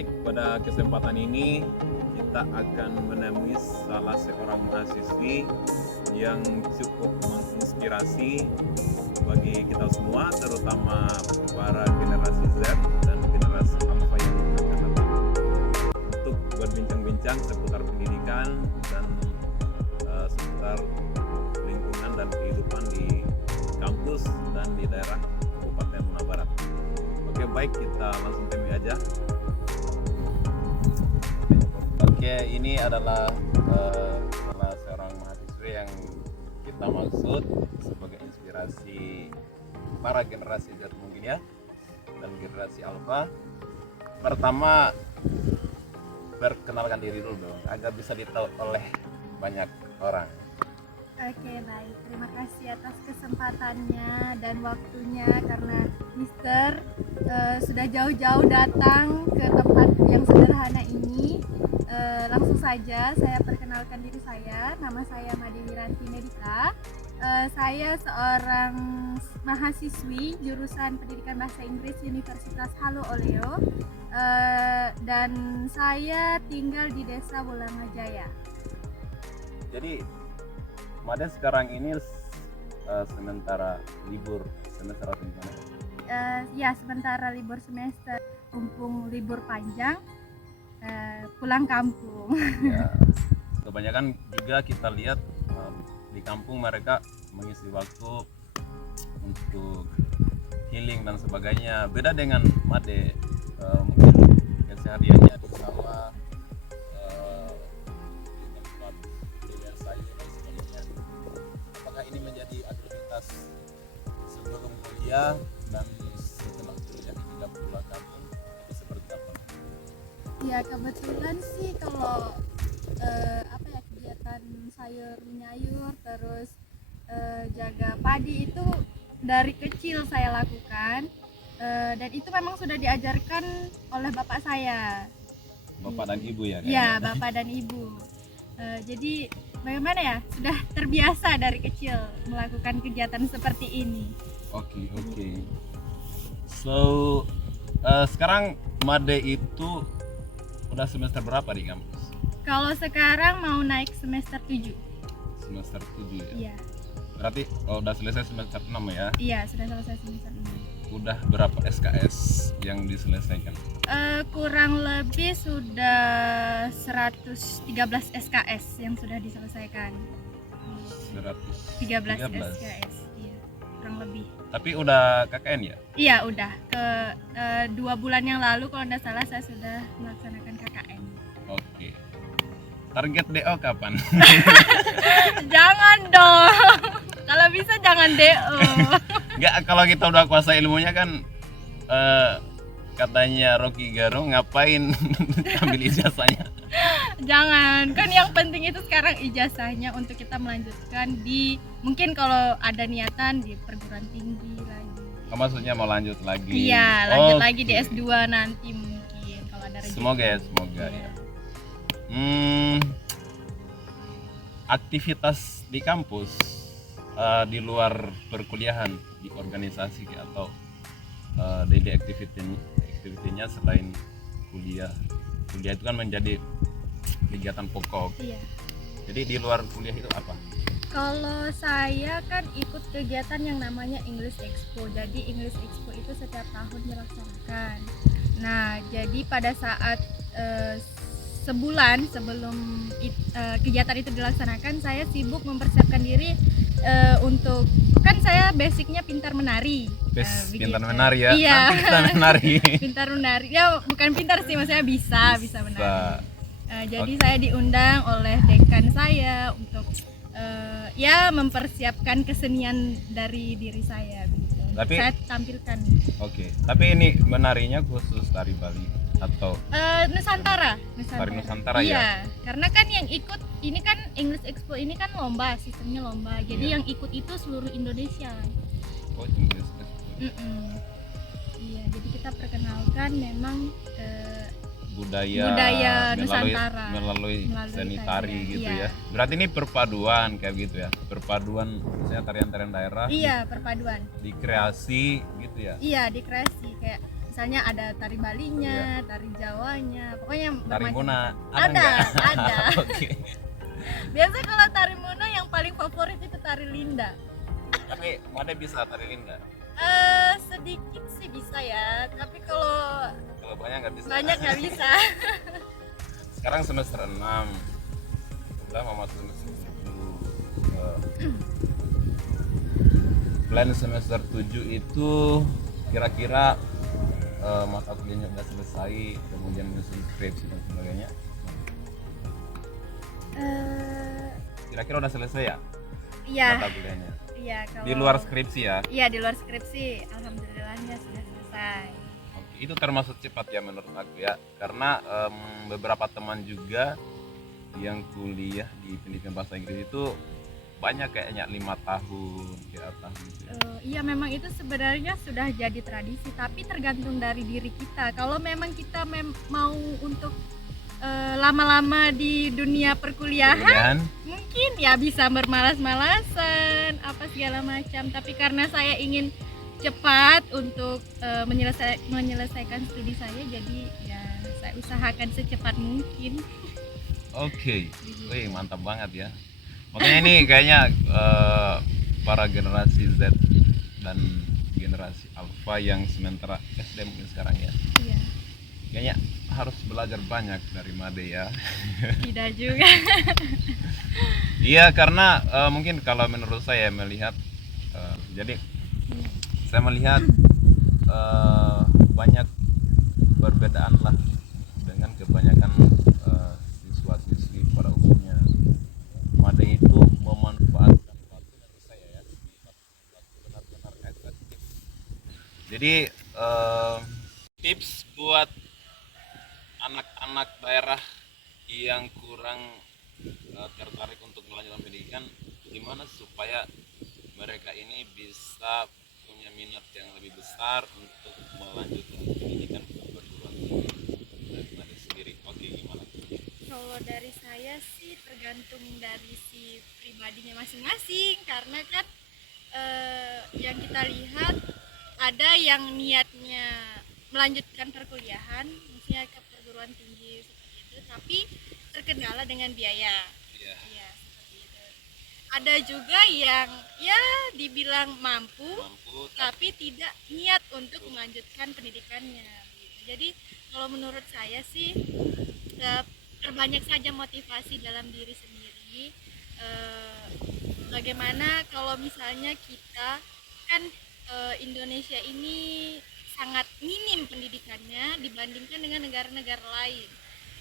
baik, pada kesempatan ini kita akan menemui salah seorang mahasiswi yang cukup menginspirasi bagi kita semua, terutama para generasi Z dan generasi Alpha yang akan datang, untuk berbincang-bincang seputar pendidikan dan seputar lingkungan dan kehidupan di kampus dan di daerah Kabupaten Muna Barat. Oke, baik, kita langsung temui aja. Oke, ini adalah salah seorang mahasiswa yang kita maksud sebagai inspirasi para generasi Z mungkin ya, dan generasi Alpha. Pertama, perkenalkan diri dulu dong, agar bisa ditahu oleh banyak orang. Oke, baik. Terima kasih atas kesempatannya dan waktunya, karena Mister sudah jauh-jauh datang ke tempat yang sederhana ini. Langsung saja saya perkenalkan diri saya. Nama saya Made Wiranti Medika. Saya seorang mahasiswi jurusan Pendidikan Bahasa Inggris Universitas Halu Oleo, dan saya tinggal di Desa Bolangajaya. Jadi Made sekarang ini sementara libur semester atau gimana? Ya, sementara libur semester, mumpung libur panjang, pulang kampung. Ya, kebanyakan juga kita lihat di kampung mereka mengisi waktu untuk healing dan sebagainya. Beda dengan Made, mungkin kesehariannya di sawah, di tempat kuliah sayur dan sebagainya. Apakah ini menjadi aktivitas sebelum kuliah dan setelah kuliah hingga pulang kampung, itu seperti apa? Ya, kebetulan sih kalau kegiatan sayur menyayur terus jaga padi itu dari kecil saya lakukan, dan itu memang sudah diajarkan oleh bapak saya. Bapak dan ibu ya? Iya, bapak dan ibu. Jadi bagaimana ya, sudah terbiasa dari kecil melakukan kegiatan seperti ini. Oke. So sekarang Made itu udah semester berapa di kampus? Kalau sekarang mau naik semester 7. Semester 7 ya? Iya. Berarti udah selesai semester 6 ya? Iya, sudah selesai semester 6. Udah berapa SKS yang diselesaikan? Kurang lebih sudah 113 SKS yang sudah diselesaikan. 13 SKS, iya, kurang lebih. Tapi udah KKN ya? Iya, udah. 2 bulan yang lalu kalau tidak salah saya sudah melaksanakan KKN. Oke. Target DO kapan? Jangan dong. Kalau bisa jangan DO. Enggak, kalau kita udah kuasa ilmunya kan, katanya Rocky Gerung, ngapain ambil ijazahnya? Jangan, kan yang penting itu sekarang ijazahnya untuk kita melanjutkan di, mungkin kalau ada niatan di perguruan tinggi lagi. Maksudnya mau lanjut lagi? Iya, lanjut lagi di S2 nanti mungkin kalau ada rezeki. Semoga ya. Aktivitas di kampus, di luar perkuliahan, di organisasi atau daily activity-nya selain kuliah itu kan menjadi kegiatan pokok. Iya. Jadi di luar kuliah itu apa? Kalau saya kan ikut kegiatan yang namanya English Expo. Jadi English Expo itu setiap tahun dilaksanakan. Nah, jadi pada saat sebulan sebelum kegiatan itu dilaksanakan, saya sibuk mempersiapkan diri untuk, kan saya basicnya pintar menari. Pintar menari ya? Iya. Nanti kita menari. Pintar menari. Ya, bukan pintar sih, maksudnya bisa menari. Jadi saya diundang oleh dekan saya untuk ya mempersiapkan kesenian dari diri saya gitu. Tapi saya tampilkan. Oke. Tapi ini menarinya khusus tari Bali atau Nusantara. tari Nusantara Iya, ya? karena kan yang ikut ini kan English Expo ini kan lomba, sistemnya lomba. Jadi Iya. yang ikut itu seluruh Indonesia. Oh, Inggris. Iya, jadi kita perkenalkan memang budaya Nusantara melalui seni tari saya. gitu Iya. ya. Berarti ini perpaduan kayak gitu ya. Perpaduan misalnya tarian-tarian daerah Iya, perpaduan. dikreasi gitu ya. Iya, dikreasi kayak misalnya ada tari Balinya, tari Jawanya, pokoknya Tari bermacam. Muna Ada, nggak? ada. Oke. Biasa kalau tari Muna yang paling favorit itu tari Linda. Tapi Made bisa tari Linda. Sedikit sih bisa ya, tapi kalau Kalau banyak nggak bisa. banyak nggak bisa. Sekarang semester 6. Udah mau masuk semester 7. Plan semester 7 itu kira-kira mata kuliahnya udah selesai, kemudian menyusun skripsi dan sebagainya. Kira-kira udah selesai ya Iya, mata kuliahnya? iya kalau Di luar skripsi ya? Iya, di luar skripsi, alhamdulillahnya sudah selesai. Oke, itu termasuk cepat ya menurut aku ya, karena beberapa teman juga yang kuliah di pendidikan bahasa Inggris itu banyak kayaknya 5 tahun ke atas gitu ya. Iya, memang itu sebenarnya sudah jadi tradisi, tapi tergantung dari diri kita. Kalau memang kita mau untuk lama-lama di dunia perkuliahan, Kemudian mungkin ya bisa bermalas-malasan apa segala macam. Tapi karena saya ingin cepat untuk menyelesaikan studi saya, jadi ya saya usahakan secepat mungkin. oke. Wih, mantap banget ya. Makanya ini kayaknya para generasi Z dan generasi Alpha yang sementara SD mungkin sekarang ya, Iya, kayaknya harus belajar banyak dari Made ya. tidak juga. Iya, karena mungkin kalau menurut saya melihat jadi saya melihat banyak perbedaan lah dengan kebanyakan siswa-siswi pada umumnya. Made itu memanfaatkan waktu menurut saya ya, waktu benar-benar efektif. Jadi tips buat anak-anak daerah yang kurang tertarik untuk melanjutkan pendidikan, gimana supaya mereka ini bisa punya minat yang lebih besar untuk melanjutkan pendidikan perguruan tinggi dari Made sendiri. Oke, gimana? Kalau dari saya sih tergantung dari si pribadinya masing-masing, karena kan yang kita lihat ada yang niatnya melanjutkan perkuliahan, maksudnya ke perguruan tinggi seperti itu, tapi terkendala dengan biaya. Iya. Iya, seperti itu. Ada juga yang ya dibilang mampu, Mampu tapi tidak niat untuk melanjutkan pendidikannya gitu. Jadi kalau menurut saya sih perbanyak saja motivasi dalam diri sendiri. Bagaimana kalau misalnya kita kan Indonesia ini sangat minim pendidikannya dibandingkan dengan negara-negara lain.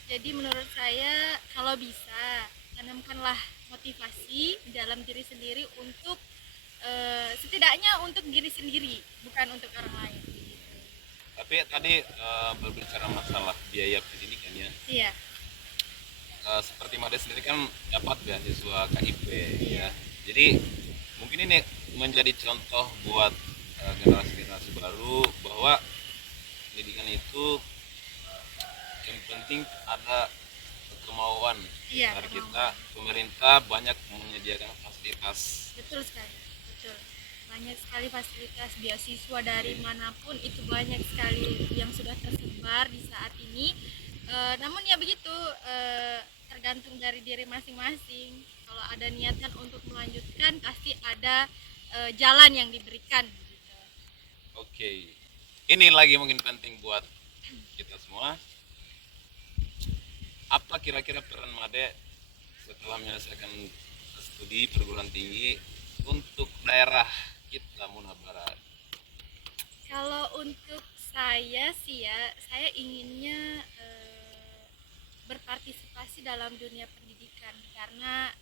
Jadi menurut saya kalau bisa tanamkanlah motivasi dalam diri sendiri untuk setidaknya untuk diri sendiri, bukan untuk orang lain. Tapi tadi berbicara masalah biaya pendidikan ya. Iya. Seperti Made sendiri kan dapat beasiswa KIP ya. Jadi mungkin ini menjadi contoh buat generasi-generasi baru bahwa pendidikan itu yang penting ada kemauan Iya, dari kemauan. kita. Pemerintah banyak menyediakan fasilitas. Betul sekali, betul. Banyak sekali fasilitas beasiswa dari manapun, itu banyak sekali yang sudah tersebar di saat ini. Namun ya begitu, tergantung dari diri masing-masing. Kalau ada niatan untuk melanjutkan, pasti ada jalan yang diberikan. Gitu. Oke. Ini lagi mungkin penting buat kita semua. Apa kira-kira peran Made setelah menyelesaikan studi perguruan tinggi untuk daerah kita Muna Barat? Kalau untuk saya sih ya, saya inginnya berpartisipasi dalam dunia pendidikan, karena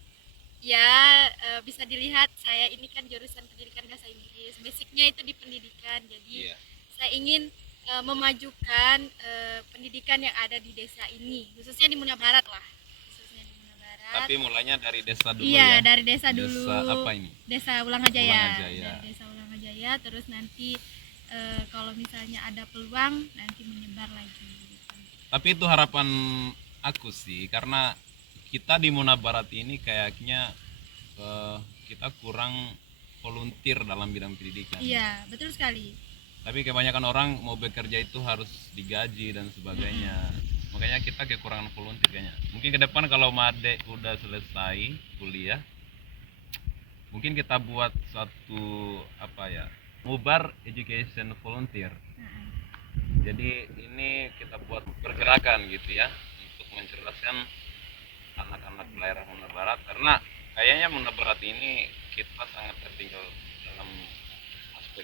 ya bisa dilihat saya ini kan jurusan pendidikan bahasa Inggris, basicnya itu di pendidikan. Jadi Iya. saya ingin memajukan pendidikan yang ada di desa ini, khususnya di Muna Barat lah, khususnya di Muna Barat. Tapi mulainya dari desa dulu Iya, ya. dari desa dulu. Desa apa ini? Desa Ulangajaya. Ulangajaya. Dari desa Ulangajaya, terus nanti kalau misalnya ada peluang nanti menyebar lagi. Gitu. Tapi itu harapan aku sih, karena kita di Muna Barat ini kayaknya kita kurang volunteer dalam bidang pendidikan. Iya, betul sekali. Tapi kebanyakan orang mau bekerja itu harus digaji dan sebagainya. Makanya kita kekurangan volunteer kayaknya. Mungkin ke depan kalau Made udah selesai kuliah, mungkin kita buat satu apa ya, Mubar Education Volunteer. Jadi ini kita buat pergerakan gitu ya, untuk mencerdaskan anak-anak daerah Muna Barat, karena kayaknya Muna Barat ini kita sangat tertinggal dalam aspek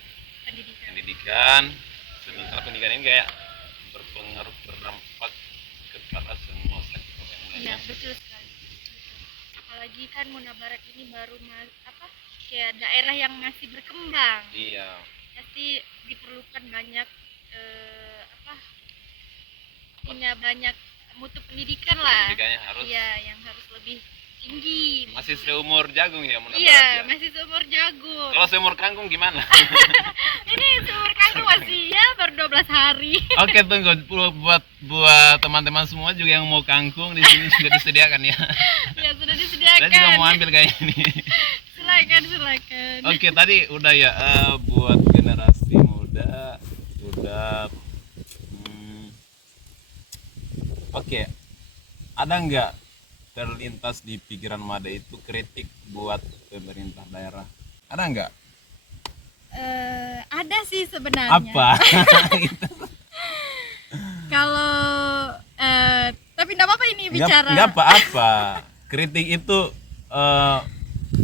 pendidikan. Sementara pendidikan ini kayak berpengaruh, berdampak kepada semua sektor yang lainnya. Iya, betul sekali. Apalagi kan Muna Barat ini baru kayak daerah yang masih berkembang. Iya. Pasti diperlukan banyak banyak mutu pendidikan lah. Pendidikannya harus. Iya, yang harus lebih tinggi. Masih seumur jagung ya Muna Iya, Barat ya. masih seumur jagung. Kalau seumur kangkung gimana? Ini seumur kangkung masih ya baru 12 hari. Oke, tunggu buat teman-teman semua juga yang mau kangkung di sini juga disediakan ya. Ya sudah disediakan. Saya juga mau ambil kayak ini. Silakan. Oke, tadi udah ya, buat generasi muda udah. Oke, ada nggak terlintas di pikiran Made itu kritik buat pemerintah daerah? Ada nggak? Ada sih sebenarnya. Apa? Kalau tapi enggak apa-apa ini bicara. Nggak apa-apa. Kritik itu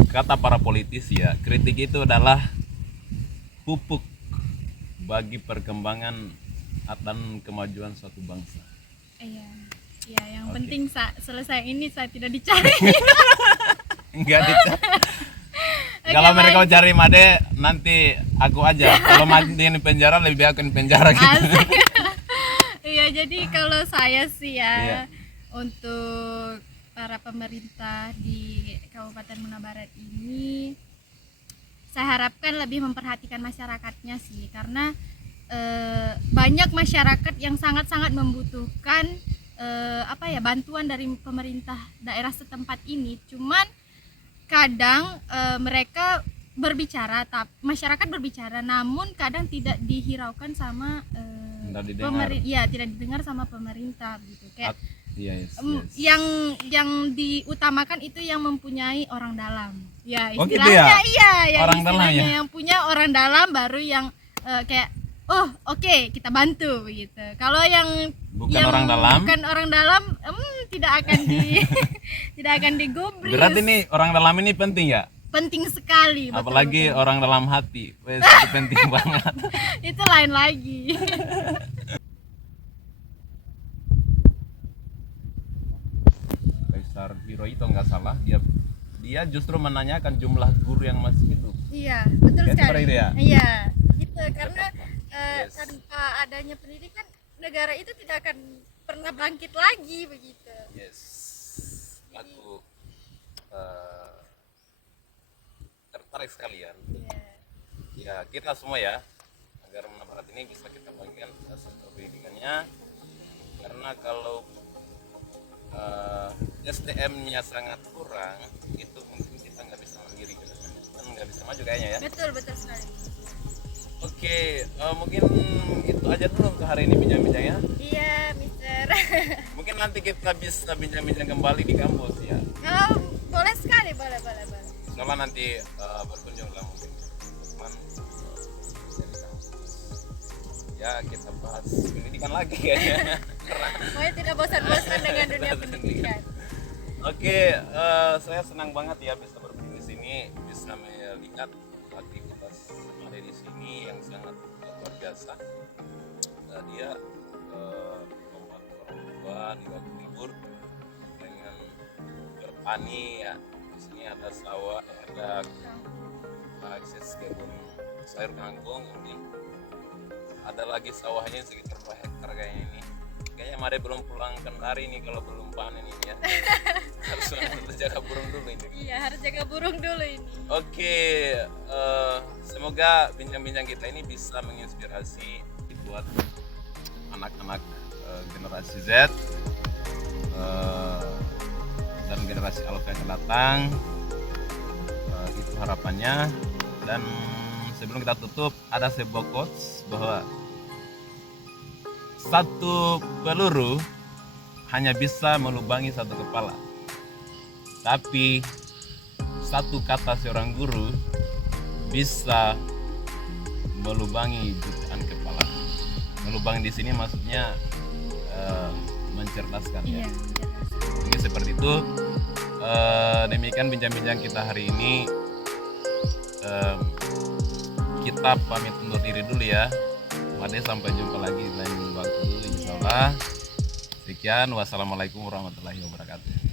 kata para politisi ya. Kritik itu adalah pupuk bagi perkembangan dan kemajuan suatu bangsa. Iya. Ya, yang Oke. penting selesai ini saya tidak dicari. Enggak dicari. Kalau mereka mau cari Made, nanti aku aja. Kalau Made di penjara, lebih baik aku di penjara gitu. Asik. Iya, jadi kalau saya sih ya, Iya. untuk para pemerintah di Kabupaten Muna Barat ini, saya harapkan lebih memperhatikan masyarakatnya sih, karena banyak masyarakat yang sangat-sangat membutuhkan bantuan dari pemerintah daerah setempat ini. Cuman kadang mereka berbicara, masyarakat berbicara, namun kadang tidak dihiraukan sama tidak didengar sama pemerintah gitu. Kayak Yes. yang diutamakan itu yang mempunyai orang dalam. Ya, Oh, gitu istilahnya ya? iya, yang Orang dalam istilahnya ya? yang punya orang dalam baru yang kayak oke, kita bantu begitu. Kalau yang Bukan orang dalam. bukan orang dalam, tidak akan tidak akan digubris. Berarti nih orang dalam ini penting ya? Penting sekali. Betul, Apalagi betul. orang dalam hati. Wes, itu penting banget. Itu lain lagi. Kaisar Hirohito nggak salah, dia justru menanyakan jumlah guru yang masih hidup. Iya, betul Kayak sekali. seperti itu ya? Iya, gitu, karena Yes. tanpa adanya pendidikan negara itu tidak akan pernah bangkit lagi begitu. Yes. Aku tertarik sekalian. Iya. Ya, kita semua ya, agar Muna Barat ini bisa kita bangkitkan sektor pendidikannya. Karena kalau SDM-nya sangat kurang, itu mungkin kita nggak bisa mandiri ke depannya. Kan nggak bisa maju kayaknya ya. Betul sekali. Oke, mungkin itu aja dulu untuk hari ini bincang-bincangnya. Iya, Mister. Mungkin nanti kita bisa bincang-bincang kembali di kampus ya. Oh, boleh sekali, boleh. Soalnya nanti berkunjung lah mungkin teman dari kampus. Ya, kita bahas pendidikan lagi kayaknya. Pokoknya tidak bosan-bosan dengan dunia pendidikan. Oke, saya senang banget ya bisa berkunjung di sini, bisa melihat aktivitas Made di sini yang sangat luar biasa. Dia membantu orang tua di waktu libur dengan bertani ya. Di sini ada sawah, ada akses kebun sayur kangkung, ini ada lagi sawahnya sekitar 2 hektar kayaknya ini. Kayaknya Made belum pulang kendari nih kalau belum panen ini ya. Harus jaga burung dulu ini. Iya, harus jaga burung dulu ini. Oke, semoga bincang-bincang kita ini bisa menginspirasi buat anak-anak generasi Z dan generasi Alfa yang akan datang. Itu harapannya, dan sebelum kita tutup ada sebuah quotes bahwa satu peluru hanya bisa melubangi satu kepala, tapi satu kata seorang guru bisa melubangi jutaan kepala. Melubangi di sini maksudnya mencerdaskan. Iya, Ya. jelas. Jadi seperti itu. Demikian bincang-bincang kita hari ini. Kita pamit undur diri dulu ya. Made sampai jumpa lagi di lain waktu, insyaallah. Sekian, wassalamualaikum warahmatullahi wabarakatuh.